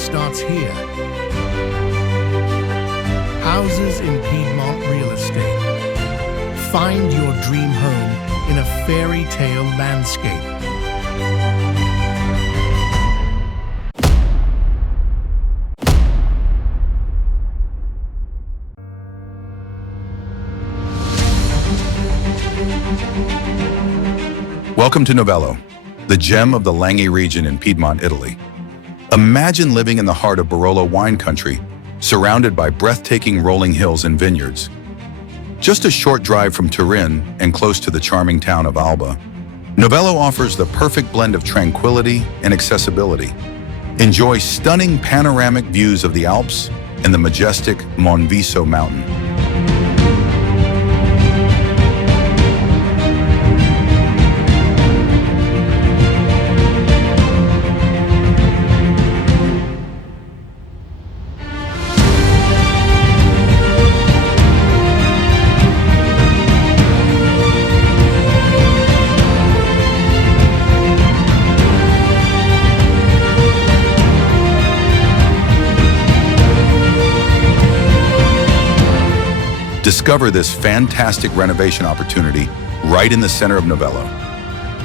starts here. Houses in Piedmont real estate. Find your dream home in a fairy tale landscape. Welcome to Novello, the gem of the Langhe region in Piedmont, Italy. Imagine living in the heart of Barolo wine country, surrounded by breathtaking rolling hills and vineyards. Just a short drive from Turin and close to the charming town of Alba, Novello offers the perfect blend of tranquility and accessibility. Enjoy stunning panoramic views of the Alps and the majestic Monviso mountain. Discover this fantastic renovation opportunity right in the center of Novello.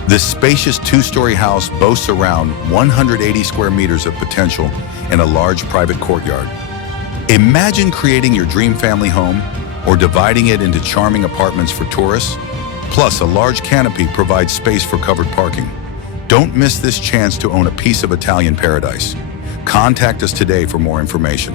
This spacious two-story house boasts around 180 square meters of potential and a large private courtyard. Imagine creating your dream family home or dividing it into charming apartments for tourists. Plus, a large canopy provides space for covered parking. Don't miss this chance to own a piece of Italian paradise. Contact us today for more information.